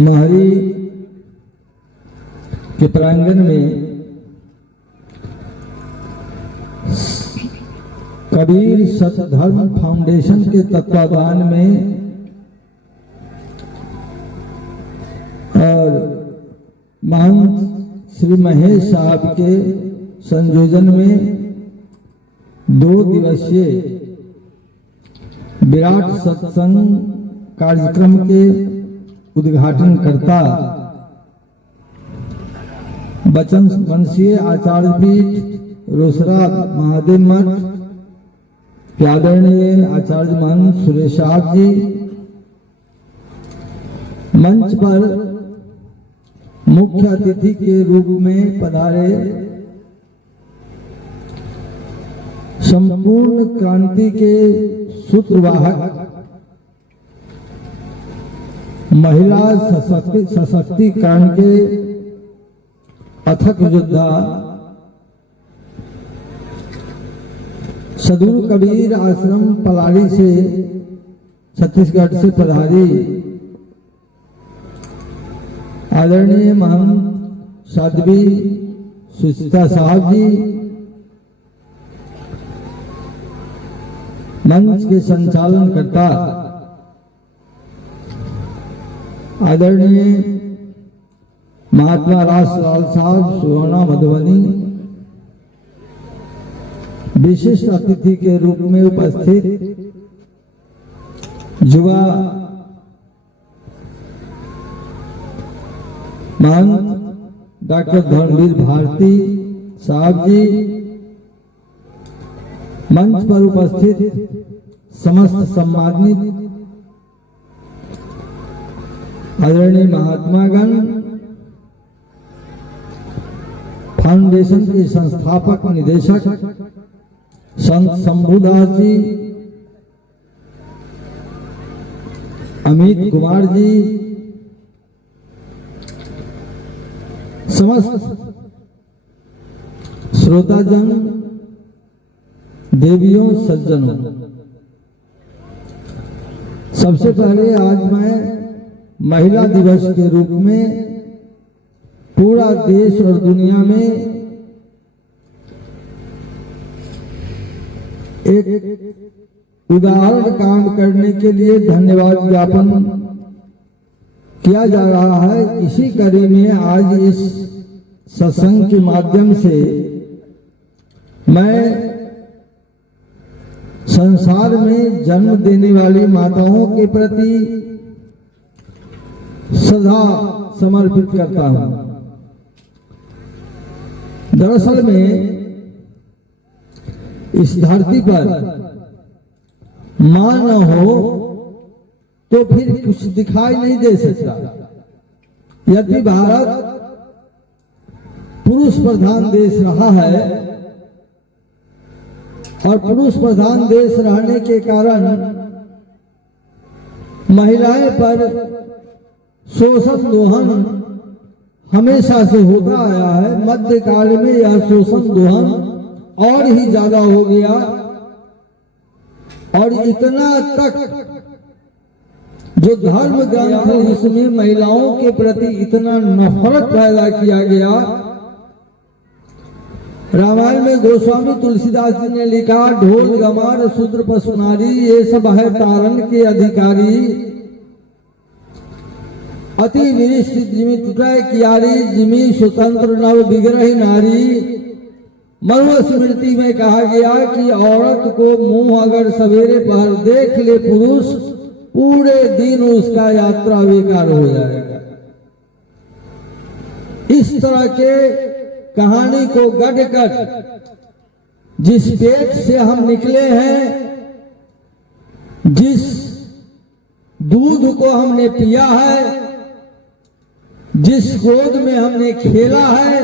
महरी के प्रांगण में कबीर सतधर्म फाउंडेशन के तत्वाधान में और महंत श्री महेश साहब के संयोजन में 2 दिवसीय विराट सत्संग कार्यक्रम के उद्घाटन करता बचन वंशीय आचार्य पीठ रोसड़ा महादेव मठ आदरणीय आचार्य महंत सुरेश साहब जी मंच पर मुख्य अतिथि के रूप में पधारे संपूर्ण क्रांति के सूत्रवाहक महिला सशक्तिकरण के अथक योद्धा सदगुरु कबीर आश्रम पलारी से छत्तीसगढ़ से पधारी आदरणीय महंत साध्वी सुचिता साहब जी, मंच के संचालन करता आदरणीय महात्मा रासलाल साहब सुहाना मधुबनी, विशिष्ट अतिथि के रूप में उपस्थित युवा महंत डॉक्टर धर्मवीर भारती साहब जी, मंच पर उपस्थित समस्त सम्मानित आदरणीय महात्मागण, फाउंडेशन के संस्थापक निदेशक संत शंभुदास जी, अमित कुमार जी, समस्त श्रोताजन, देवियों सज्जनों, सबसे पहले आज मैं महिला दिवस के रूप में पूरा देश और दुनिया में एक उदाहरण काम करने के लिए धन्यवाद ज्ञापन किया जा रहा है। इसी कड़ी में आज इस सत्संग के माध्यम से मैं संसार में जन्म देने वाली माताओं के प्रति श्रद्धा समर्पित करता हूं। दरअसल में इस धरती पर मां न हो तो फिर कुछ दिखाई नहीं दे सकता। यदि भारत पुरुष प्रधान देश रहा है और पुरुष प्रधान देश रहने के कारण महिलाएं पर शोषण दोहन हमेशा से होता आया है। मध्यकाल में यह शोषण दोहन और ही ज्यादा हो गया और इतना तक जो धर्म ग्रंथ है इसमें महिलाओं के प्रति इतना नफरत पैदा किया गया। रामायण में गोस्वामी तुलसीदास जी ने लिखा, ढोल गमार शूद्र पशुनारी ये सब है तारण के अधिकारी, अति विरिष्ट जिमि टुटाए कियारी, जिमि स्वतंत्र नव विग्रही नारी। मनुस्मृति में कहा गया कि औरत को मुंह अगर सवेरे पहर देख ले पुरुष, पूरे दिन उसका यात्रा बेकार हो जाएगा। इस तरह के कहानी को गढ़ कर जिस पेट से हम निकले हैं, जिस दूध को हमने पिया है, जिस गोद में हमने खेला है,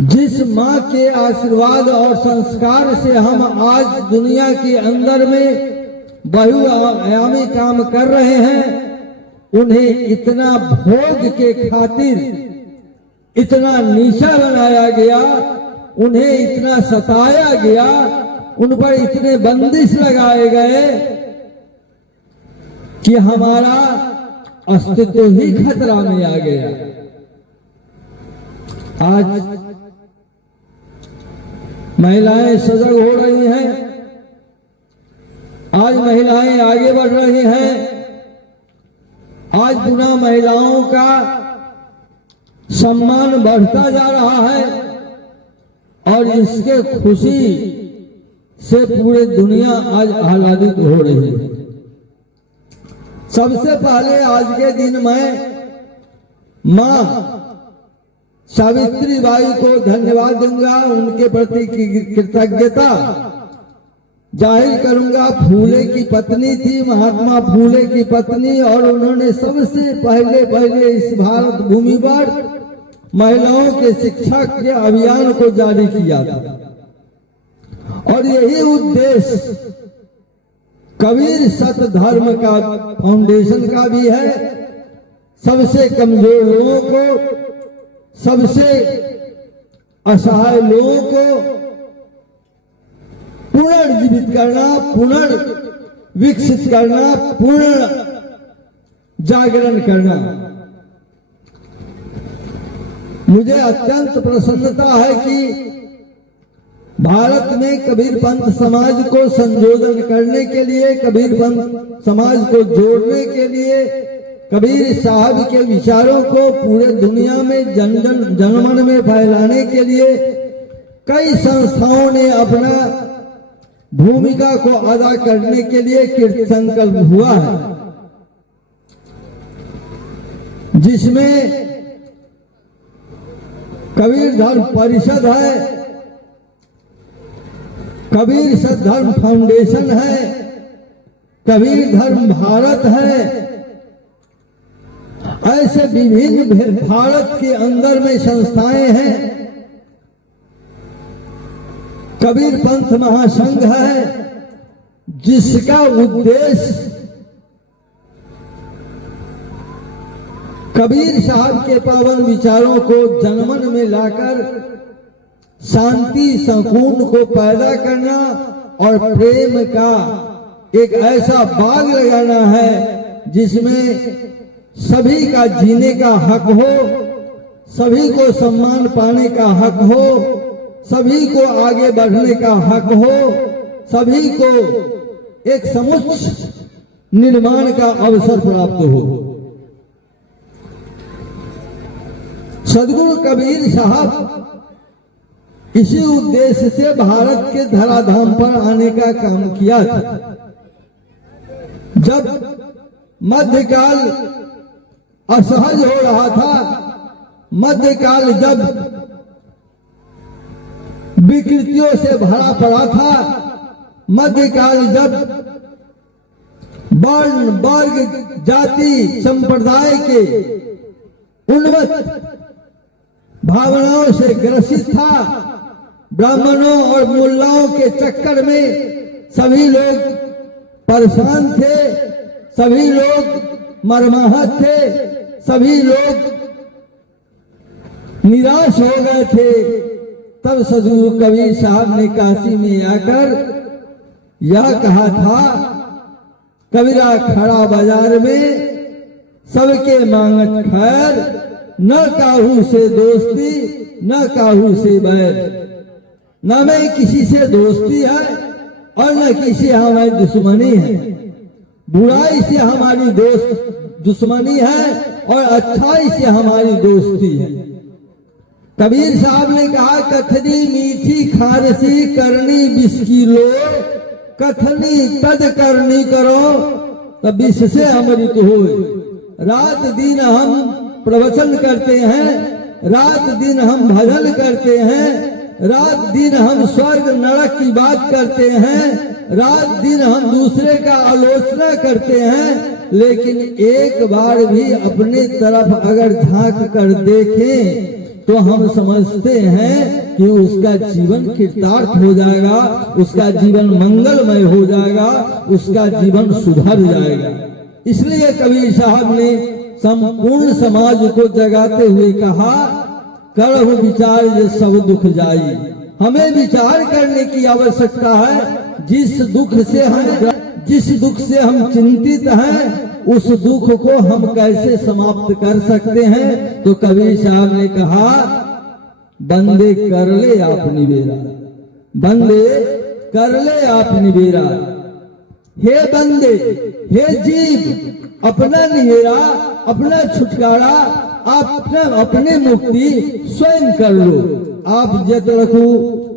जिस माँ के आशीर्वाद और संस्कार से हम आज दुनिया के अंदर में बहुआयामी काम कर रहे हैं, उन्हें इतना भोग के खातिर इतना नीचा बनाया गया, उन्हें इतना सताया गया, उन पर इतने बंदिश लगाए गए कि हमारा अस्तित्व ही खतरा में आ गया। आज महिलाएं सजग हो रही हैं, आज महिलाएं आगे बढ़ रही हैं, आज पुनः महिलाओं का सम्मान बढ़ता जा रहा है और इसके खुशी से पूरी दुनिया आज आह्लादित हो रही है। सबसे पहले आज के दिन में मां सावित्री बाई को धन्यवाद दूंगा, उनके प्रति कृतज्ञता जाहिर करूंगा। फूले की पत्नी थी, महात्मा फूले की पत्नी, और उन्होंने सबसे पहले इस भारत भूमि पर महिलाओं के शिक्षा के अभियान को जारी किया था और यही उद्देश्य कबीर सत धर्म का फाउंडेशन का भी है। सबसे कमजोर लोगों को, सबसे असहाय लोगों को पुनर्जीवित करना, पुनर्विकसित करना, पुनः जागरण करना। मुझे अत्यंत प्रसन्नता है कि भारत में कबीर पंथ समाज को संशोधन करने के लिए, कबीर पंथ समाज को जोड़ने के लिए, कबीर साहब के विचारों को पूरे दुनिया में जनमन में फैलाने के लिए कई संस्थाओं ने अपना भूमिका को अदा करने के लिए कृत संकल्प हुआ है, जिसमें कबीर धर्म परिषद है, कबीर सत धर्म फाउंडेशन है, कबीर धर्म भारत है। ऐसे विभिन्न भारत के अंदर में संस्थाएं हैं। कबीर पंथ महासंघ है, जिसका उद्देश्य कबीर साहब के पावन विचारों को जनमन में लाकर शांति सुकून को पैदा करना और प्रेम का एक ऐसा बाग लगाना है जिसमें सभी का जीने का हक हो, सभी को सम्मान पाने का हक हो, सभी को आगे बढ़ने का हक हो, सभी को एक समुच्च निर्माण का अवसर प्राप्त हो। सदगुरु कबीर साहब इसी उद्देश्य से भारत के धराधाम पर आने का काम किया था। जब मध्यकाल असहज हो रहा था, मध्यकाल जब विकृतियों से भरा पड़ा था, मध्यकाल जब वर्ण वर्ग जाति संप्रदाय के उन्मत्त भावनाओं से ग्रसित था, ब्राह्मणों और मुल्लाओं के चक्कर में सभी लोग परेशान थे, सभी लोग मर्माहत थे, सभी लोग निराश हो गए थे। तब सदगुरु कबीर साहब ने काशी में आकर यह कहा था, कबीरा खड़ा बाजार में सबके मांगत खैर, न काहू से दोस्ती न काहू से बैर। न में किसी से दोस्ती है और न किसी हमारी दुश्मनी है। बुराई से हमारी दुश्मनी है और अच्छाई से हमारी दोस्ती है। कबीर साहब ने कहा, कथनी मीठी खारसी करनी बिस्की लोर, कथनी तद करनी करो तब विष से अमृत हो। रात दिन हम प्रवचन करते हैं, रात दिन हम भजन करते हैं, रात दिन हम स्वर्ग नरक की बात करते हैं, रात दिन हम दूसरे का आलोचना करते हैं, लेकिन एक बार भी अपने तरफ अगर झांक कर देखें तो हम समझते हैं कि उसका जीवन कृतार्थ हो जाएगा, उसका जीवन मंगलमय हो जाएगा, उसका जीवन सुधर जाएगा। इसलिए कबीर साहब ने संपूर्ण समाज को जगाते हुए कहा, करहु विचार ये सब दुख जाई। हमें विचार करने की आवश्यकता है। जिस दुख से हम चिंतित हैं उस दुख को हम कैसे समाप्त कर सकते हैं? तो कबीर साहब ने कहा, बंदे कर ले आप निबेरा, बंदे कर ले आप निबेरा। हे बंदे, हे जीव, अपना निबेरा, अपना छुटकारा, अपने मुक्ति स्वयं कर लो। आप जत रखू,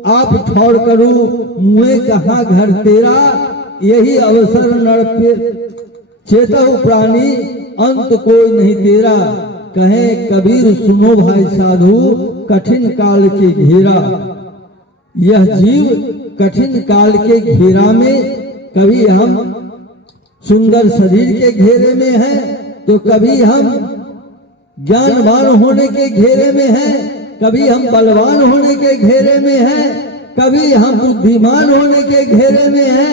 आप ठौर करू, मुँह कहाँ घर तेरा, यही अवसर नर पे चेतहु प्राणी, अंत कोई नहीं तेरा। कहे कबीर सुनो भाई साधु, कठिन काल के घेरा। यह जीव कठिन काल के घेरा में, कभी हम सुंदर शरीर के घेरे में हैं, तो कभी हम ज्ञानवान होने के घेरे में हैं, कभी हम बलवान होने के घेरे में हैं, कभी हम बुद्धिमान होने के घेरे में हैं।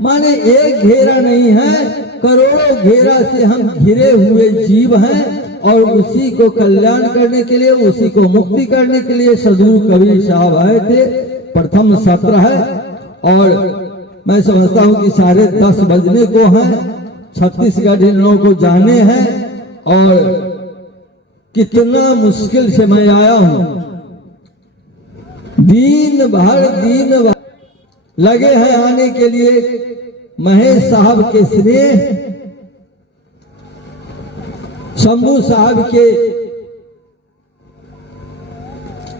माने एक घेरा नहीं है, करोड़ों घेरा से हम घिरे हुए जीव हैं। और उसी को कल्याण करने के लिए, उसी को मुक्ति करने के लिए सदगुरु कबीर साहब आए थे। प्रथम सत्र है और मैं समझता हूँ कि 10:30 बजने को है। छत्तीसगढ़ इन लोगों को जाने हैं और कितना मुश्किल से मैं आया हूँ। दिन भर लगे हैं आने के लिए। महेश साहब के स्नेह, शंभू साहब के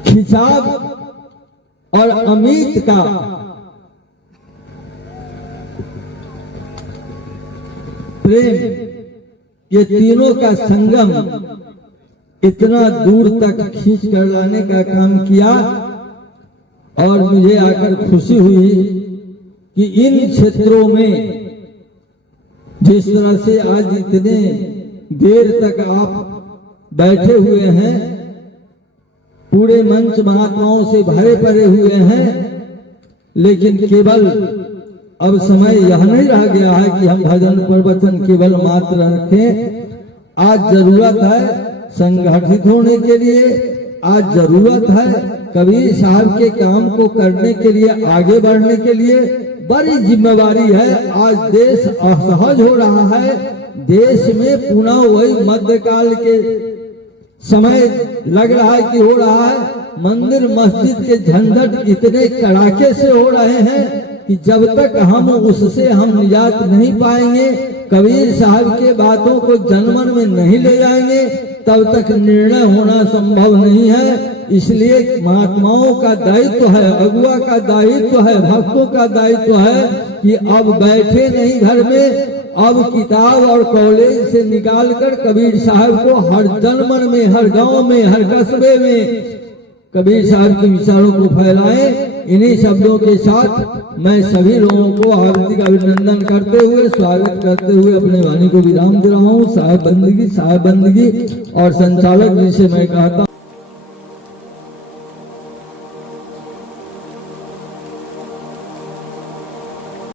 खिंचाव और अमित का प्रेम, ये तीनों का संगम इतना दूर तक खींच कर लाने का काम किया। और मुझे आकर खुशी हुई कि इन क्षेत्रों में जिस तरह से आज इतने देर तक आप बैठे हुए हैं, पूरे मंच महात्माओं से भरे पड़े हुए हैं, लेकिन केवल अब समय यह नहीं रह गया है कि हम भजन प्रवचन केवल मात्र रखें। आज जरूरत है संगठित होने के लिए, आज जरूरत है कबीर साहब के काम को करने के लिए, आगे बढ़ने के लिए। बड़ी जिम्मेवारी है। आज देश असहज हो रहा है, देश में पुनः वही मध्यकाल के समय लग रहा है कि हो रहा है। मंदिर मस्जिद के झंझट इतने कड़ाके से हो रहे हैं कि जब तक हम उससे हम निजात नहीं पाएंगे, कबीर साहब के बातों को जनमन में नहीं ले जाएंगे, तब तक निर्णय होना संभव नहीं है। इसलिए महात्माओं का दायित्व है, अगुआ का दायित्व है, भक्तों का दायित्व है कि अब बैठे नहीं घर में, अब किताब और कॉलेज से निकालकर कबीर साहब को हर जनमन में, हर गांव में, हर कस्बे में कबीर साहब के विचारों को फैलाएं। इन्हीं शब्दों के साथ मैं सभी लोगों को हार्दिक अभिनंदन करते हुए, स्वागत करते हुए अपने वाणी को विराम दे रहा हूँ। साहेब बंदगी और संचालक जी से मैं कहता हूँ